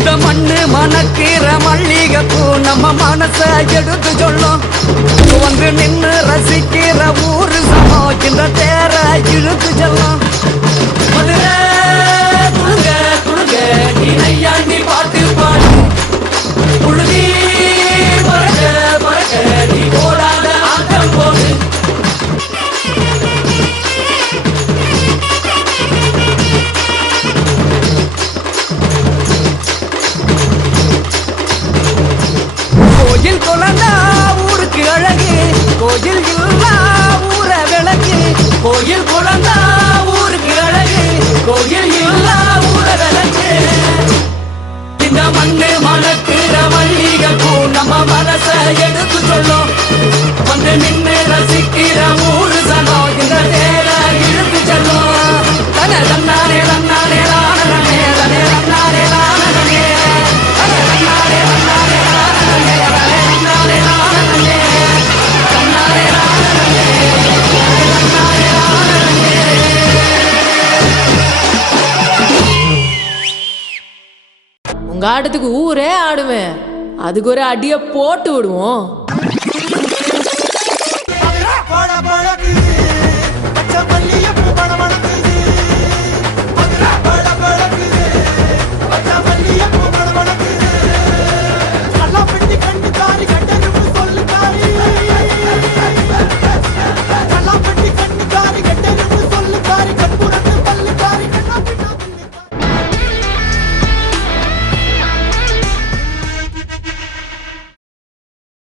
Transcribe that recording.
இந்த மண்ணு மணக்கிற மல்லிகைப்பூ நம்ம மனச எடுத்து சொல்லும். வந்து நின்று ரசிக்கிற ஊரு சமம் இந்த தேர இழுத்து செல்லும். மதுரை குழுங்க குழுங்க நீ நையாண்டி பாட்டு பாடு. குழுதி பறக்க பறக்க நீ போடாத ஆட்டம் போடு. கோயில் குழந்தா ஊருக்கு அழகு, கோயில் இல்லா ஊர விளக்கு. கோயில் குழந்தா ஊருக்கு அழகு, கோயில் இல்லா ஊர விளக்கு. இந்த மண்ணு மணக்கிற மல்லிகைப்பூ நம்ம மனச எடுத்து சொல்லும். வந்து நின்று ரசிக்கிற ஊரு சனம் இந்த தேர இழுத்து செல்லும். தன தன்னாரே தன்னாரே ராணனே தனே தன்னாரே ராணனே தன தன்னாரே தன்னாரே ராணனே தன்னாரே ராணனே தன்னாரே ராணனே தன்னாரே ராணனே. உங்க ஆட்டத்துக்கு ஊரே ஆடுவேன், அதுக்கு ஒரு அடிய போட்டு விடுவோம்.